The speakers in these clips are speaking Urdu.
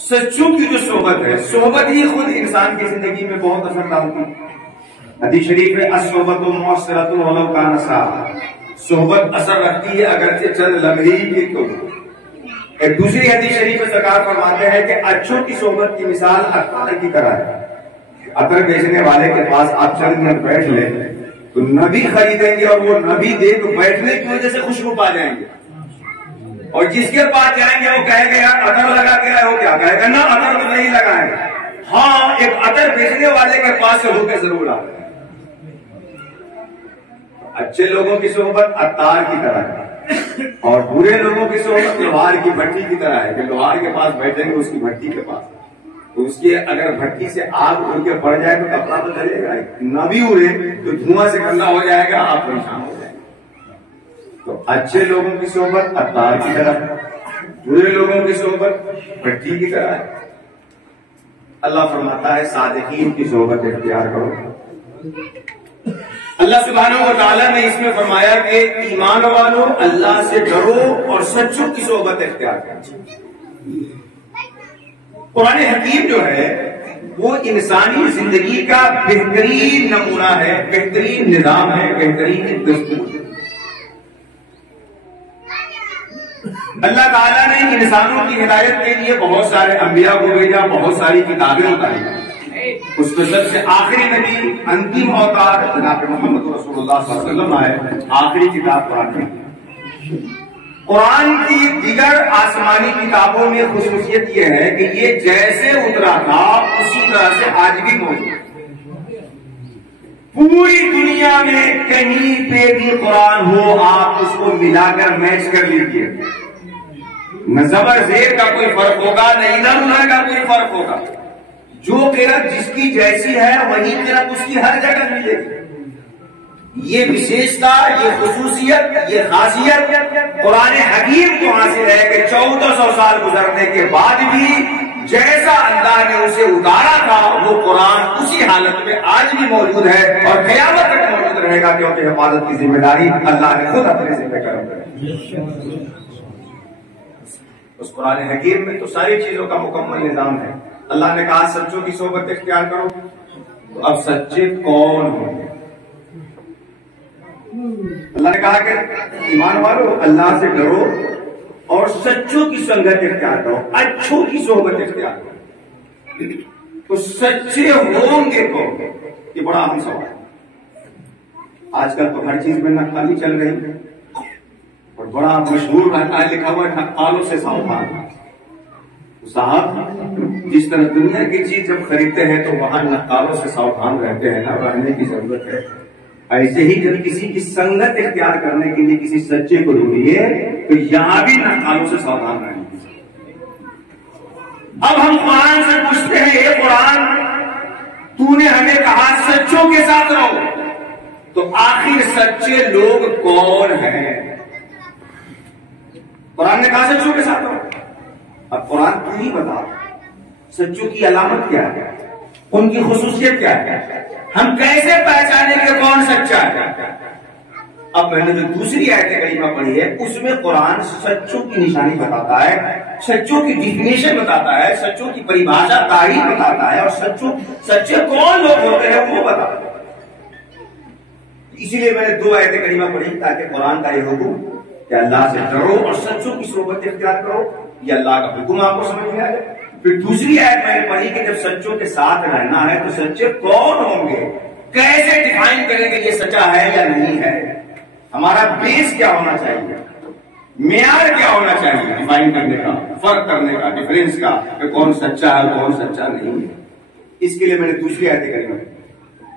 سچوں کی جو صحبت ہے، صحبت ہی خود انسان کی زندگی میں بہت اثر ڈالتی ہے۔ حدیث شریف میں الصحبۃ مؤثرۃ ولو کان ساعۃ، صحبت اثر رکھتی ہے اگرچہ چند لمحے کی تو۔ ایک دوسری حدیث شریف میں سرکار فرماتے ہیں کہ اچھوں کی صحبت کی مثال عطار کی طرح ہے۔ عطر بیچنے والے کے پاس آپ چند منٹ بیٹھ لیں تو نبی خریدیں گے اور وہ نبی دے تو بیٹھنے کی وجہ سے خوشبو پا جائیں گے، اور جس کے پاس جائیں گے وہ کہے گا یار عطر لگا کے آئے ہو کیا؟ کہے گا نا عطر تو نہیں لگائے۔ ہاں، ایک عطر بیچنے والے کے پاس سے ہو کے ضرور آ۔ اچھے لوگوں کی صحبت عطار کی طرح ہے اور برے لوگوں کی صحبت لوہار کی بھٹی کی طرح ہے کہ لوہار کے پاس بیٹھیں گے اس کی بھٹی کے پاس، تو اس کے اگر بھٹی سے آگ اڑ کے پڑ جائے تو کپڑا تو جلے گا، نہ بھی اڑے تو دھواں سے گندا ہو جائے گا، آپ پریشان ہو جائیں گے۔ تو اچھے لوگوں کی صحبت عطار کی طرح ہے، برے لوگوں کی صحبت بھٹی کی طرح ہے۔ اللہ فرماتا ہے صادقین کی صحبت اختیار کرو۔ اللہ سبحانہ و تعالیٰ نے اس میں فرمایا کہ ایمان والوں اللہ سے ڈرو اور سچوں کی صحبت اختیار کرو۔ قرآن حکیم جو ہے وہ انسانی زندگی کا بہترین نمونہ ہے، بہترین نظام ہے، بہترین دستور ہے۔ اللہ تعالیٰ نے انسانوں کی ہدایت کے لیے بہت سارے انبیاء کو بھیجا، بہت ساری کتابیں اتاری، اس میں سب سے آخری نبی انتم اوتار جناب محمد رسول اللہ صلی اللہ علیہ وسلم آئے، آخری کتاب قرآن۔ قرآن کی دیگر آسمانی کتابوں میں خصوصیت یہ ہے کہ یہ جیسے اترا تھا اسی طرح سے آج بھی موجود ہے۔ پوری دنیا میں کہیں پہ بھی قرآن ہو آپ اس کو ملا کر میچ کر لیجیے، نہ زبر زیر کا کوئی فرق ہوگا، نہ ادھر ادھر کا کوئی فرق ہوگا، جو قرأت جس کی جیسی ہے وہی قرأت اس کی ہر جگہ ملے گی۔ یہ وشیشتا، یہ خصوصیت، یہ خاصیت قرآن حکیم کو حاصل ہے کہ 1400 سال گزرنے کے بعد بھی جیسا اللہ نے اسے اتارا تھا وہ قرآن اسی حالت میں آج بھی موجود ہے اور قیامت تک موجود رہے گا، کیونکہ حفاظت کی ذمہ داری اللہ نے خود اپنے ذمہ کرم ہے۔ اس قرآن حکیم میں تو ساری چیزوں کا مکمل نظام ہے۔ اللہ نے کہا سچوں کی صحبت اختیار کرو، تو اب سچے کون ہوں گے؟ اللہ نے کہا کہ ایمان والو اللہ سے ڈرو اور سچوں کی سنگت اختیار کرو، اچھوں کی صحبت اختیار کرو۔ تو سچے ہوں گے کون؟ یہ بڑا اہم سوال ہے۔ آج کل تو ہر چیز میں نقالی چل رہی ہے اور بڑا مشہور لکھا ہوا نقالوں سے ساودھان۔ صاحب جس طرح دنیا کی چیز جب خریدتے ہیں تو وہاں نقالوں سے ساودھان رہتے ہیں، نہ رہنے کی ضرورت ہے، ایسے ہی جب کسی کی سنگت اختیار کرنے کے لیے کسی سچے کو ڈھونڈیے تو یہاں بھی نقالوں سے ساودھان رہنے کی۔ اب ہم قرآن سے پوچھتے ہیں اے قرآن تو نے ہمیں کہا سچوں کے ساتھ رہو، تو آخر سچے لوگ کون ہیں؟ قرآن نے کہا سچوں کے ساتھ رہو، اب قرآن تو ہی بتا سچوں کی علامت کیا ہے، ان کی خصوصیت کیا ہے، ہم کیسے پہچانے کہ کون سچا ہے؟ اب میں نے جو دوسری آیت کریمہ پڑھی ہے اس میں قرآن سچوں کی نشانی بتاتا ہے، سچوں کی ڈیفینیشن بتاتا ہے، سچوں کی پریبھاشا تعریف بتاتا ہے، اور سچے کون لوگ ہوتے ہیں وہ بتاتا ہے۔ اسی لیے میں نے دو آیت کریمہ پڑھی تاکہ قرآن کا یہ حکم کہ اللہ سے ڈرو اور سچوں کی صحبت اختیار کرو، یہ اللہ کا حکم آپ کو سمجھ میں آ جائے۔ پھر دوسری آیت میں نے پڑھی کہ جب سچوں کے ساتھ رہنا ہے تو سچے کون ہوں گے، کیسے ڈیفائن کریں کہ یہ سچا ہے یا نہیں ہے، ہمارا بیس کیا ہونا چاہیے، معیار کیا ہونا چاہیے ڈیفائن کرنے کا، فرق کرنے کا، ڈفرینس کا کہ کون سچا ہے کون سچا نہیں ہے۔ اس کے لیے میں نے دوسری آیت کریمہ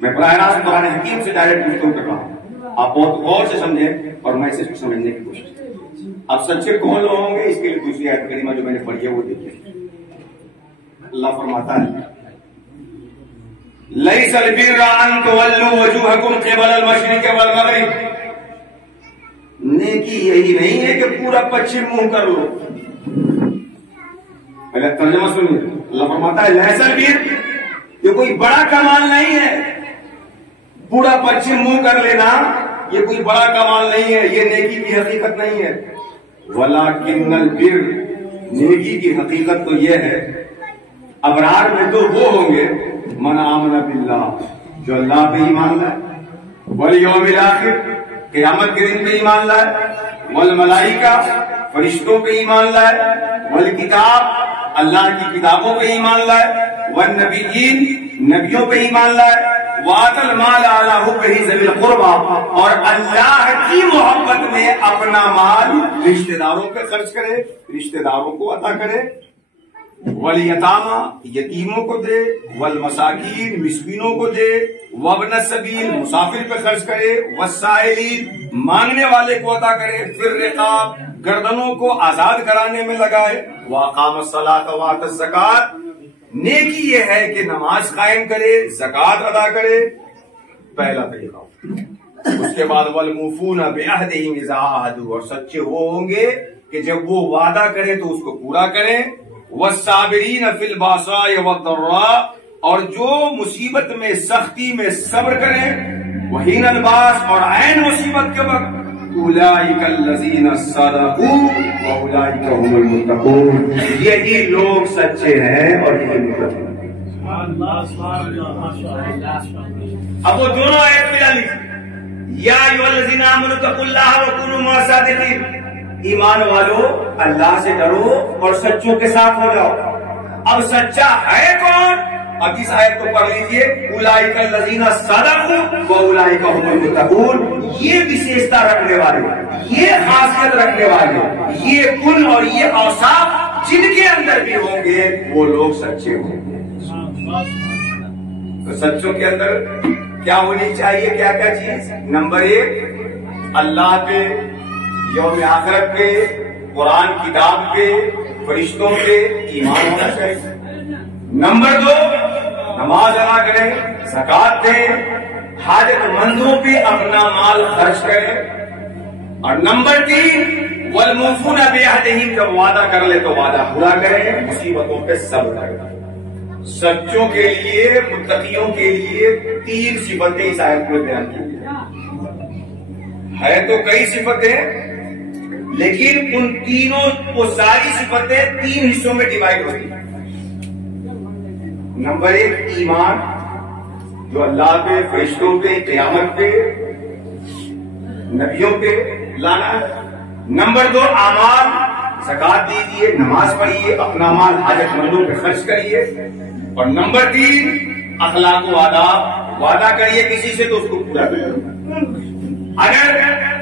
میں براہ راست قرآن حکیم سے ڈائریکٹ گفتگو کر رہا ہوں، آپ بہت غور سے سمجھیں اور میں اسے سمجھنے کی کوشش کروں۔ اب سچے کون لوگ ہوں گے اس کے لیے دوسری آیت کریمہ جو میں نے پڑھی ہے وہ دیکھیے۔ اللہ فرماتا ہے لَيْسَ الْبِرَّ أَن تُوَلُّوا وُجُوهَكُمْ قِبَلَ الْمَشْرِقِ وَالْمَغْرِبِ، نیکی یہی نہیں ہے کہ پورا پچھم منہ کر لو۔ پہلے ترجمہ سنیے، اللہ فرماتا ہے لَيْسَ الْبِرَّ، یہ کوئی بڑا کمال نہیں ہے، پورا پچھم منہ کر لینا یہ کوئی بڑا کمال نہیں ہے، یہ نیکی کی حقیقت نہیں ہے۔ وَلَكِنَّ الْبِرَّ، نیکی کی حقیقت تو یہ ہے، ابرار میں تو وہ ہوں گے من آمن باللہ، جو اللہ پہ ایمان لائے، والیوم الآخر، قیامت کے دن پہ ایمان لائے، والملائکہ، فرشتوں پہ ایمان لائے، والکتاب، اللہ کی کتابوں پہ ایمان لائے، والنبیین، نبیوں پہ ایمان لائے، وآتى المال على حبه ذوي القربى، اور اللہ کی محبت میں اپنا مال رشتہ داروں پہ خرچ کرے، رشتہ داروں کو عطا کرے، والیتاما، یتیموں کو دے، والمساکین، مسکینوں کو دے، وابن السبیل، مسافر پہ خرچ کرے، والسائلین، مانگنے والے کو عطا کرے، فی الرقاب، گردنوں کو آزاد کرانے میں لگائے، واقام الصلاۃ وآتى الزکوٰۃ، نیکی یہ ہے کہ نماز قائم کرے، زکوٰۃ ادا کرے، پہلا طریقہ۔ اس کے بعد والموفون بعہدہم اذا عاہدوا، اور سچے وہ ہوں گے کہ جب وہ وعدہ کرے تو اس کو پورا کریں، والصابرین فی الباساء والضراء، اور جو مصیبت میں، سختی میں صبر کریں، وحین الباس، اور عین مصیبت کے وقت، اولئک الذین صدقوا واولئک هم المتقون، یہی لوگ سچے ہیں اور یہی متقی ہیں۔ اب وہ دونوں آیت ملا لی، یا ایھا الذین آمنوا اتقوا اللہ وکونوا مع الصادقین، ایمان والو اللہ سے ڈرو اور سچوں کے ساتھ ہو جاؤ۔ اب سچا ہے کون؟ اب اس آیت کو پڑھ لیجئے، اولئک الذین صدقوا واولئک هم المتقون، یہ وشیشتا رکھنے والے، یہ خاصیت رکھنے والے، یہ گن اور یہ اوصاف جن کے اندر بھی ہوں گے وہ لوگ سچے ہوں گے۔ تو سچوں کے اندر کیا ہونی چاہیے؟ کیا کیا چیز؟ نمبر 1، اللہ پہ، یوم آخرت پہ، قرآن کتاب پہ، فرشتوں پہ ایمان ہونا چاہیے۔ نمبر 2، نماز ادا کریں، زکوٰۃ دیں، حاجت مندوں پہ اپنا مال خرچ کریں، اور نمبر 3، والموفون بعہدہم، جب وعدہ کر لے تو وعدہ پورا کریں، مصیبتوں پہ صبر کریں۔ سچوں کے لیے، متقیوں کے لیے 3 صفتیں اس آیت میں بیان کی ہے تو کئی صفتیں، لیکن ان تینوں وہ ساری صفتیں 3 حصوں میں ڈیوائڈ ہوتی ہیں۔ نمبر 1 ایمان، جو اللہ پہ، فرشتوں پہ، قیامت پہ، نبیوں پہ لانا ہے۔ نمبر 2 اعمال، زکوٰۃ دیجیے، نماز پڑھیے، اپنا مال حاجت مندوں پہ خرچ کریے، اور نمبر 3 اخلاق و آداب، وعدہ کریے کسی سے تو اس کو پورا کریے۔ اگر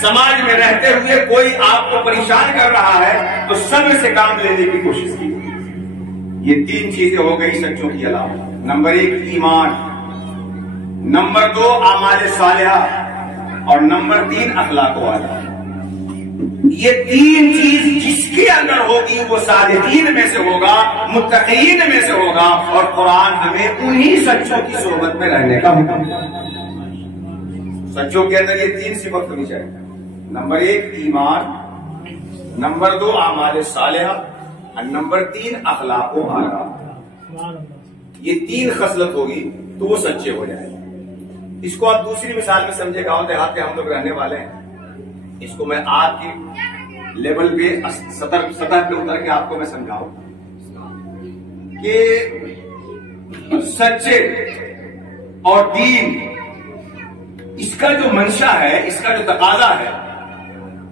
سماج میں رہتے ہوئے کوئی آپ کو پریشان کر رہا ہے تو صبر سے کام لینے کی کوشش کیجیے۔ یہ 3 چیزیں ہو گئی سچوں کی علامت۔ نمبر 1 ایمان، نمبر 2 اعمال صالحہ، اور نمبر 3 اخلاق و آداب۔ یہ 3 چیز جس کے اندر ہوگی وہ صادقین میں سے ہوگا، متقین میں سے ہوگا، اور قرآن ہمیں انہی سچوں کی صحبت میں رہنے کا حکم دیتا ہے۔ سچوں کے اندر یہ 3 صفت ہونی چاہیے۔ نمبر 1 ایمان، نمبر 2 اعمال صالحہ، اور نمبر 3 اخلاق و آداب۔ یہ 3 خصلت ہوگی تو وہ سچے ہو جائیں گے۔ اس کو آپ دوسری مثال میں سمجھے، گاؤں دیہات کے ہم لوگ رہنے والے ہیں، اس کو میں آپ کی لیول پہ سطح پہ اتر کے آپ کو میں سمجھاؤں کہ سچے اور دین، اس کا جو منشا ہے، اس کا جو تقاضا ہے،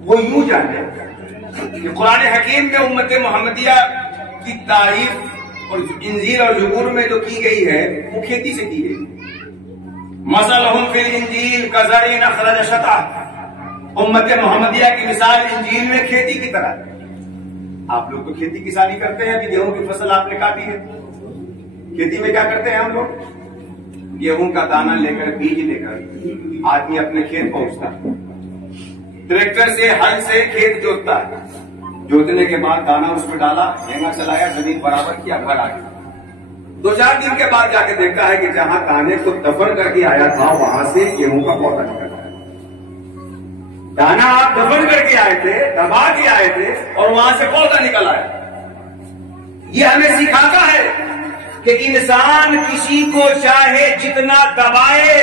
وہ یوں جانے کہ قرآن حکیم میں امت محمدیہ کی تعریف اور انجیل اور زبور میں جو کی گئی ہے وہ کھیتی سے کی گئی۔ مثلہم فی الانجیل کزرع اخرج شطأہ، امت محمدیہ کی مثال انجیل میں کھیتی کی طرح۔ آپ لوگ تو کھیتی کسانی کرتے ہیں، گیہوں کی فصل آپ نے کاٹی ہے، کھیتی میں کیا کرتے ہیں ہم لوگ؟ گیہوں کا دانہ لے کر، بیج لے کر آدمی اپنے کھیت پہنچتا ہے، ٹریکٹر سے، ہل سے کھیت جوتتا ہے، جوتنے کے بعد دانا اس میں ڈالا، ہینگا چلایا، زمین برابر کیا، گھر آ گیا۔ 2-4 دن کے بعد جا کے دیکھتا ہے کہ جہاں دانے کو دفن کر کے آیا تھا وہاں سے گیہوں کا پودا نکل آیا۔ دانا آپ دفن کر کے آئے تھے، دبا کے آئے تھے، اور وہاں سے پودا نکل آیا۔ یہ ہمیں سکھاتا ہے کہ انسان کسی کو چاہے جتنا دبائے،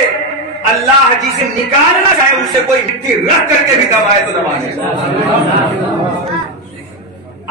اللہ جسے نکالنا چاہے اسے کوئی مٹی رکھ کر کے بھی دبائے تو دبا نہیں۔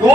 2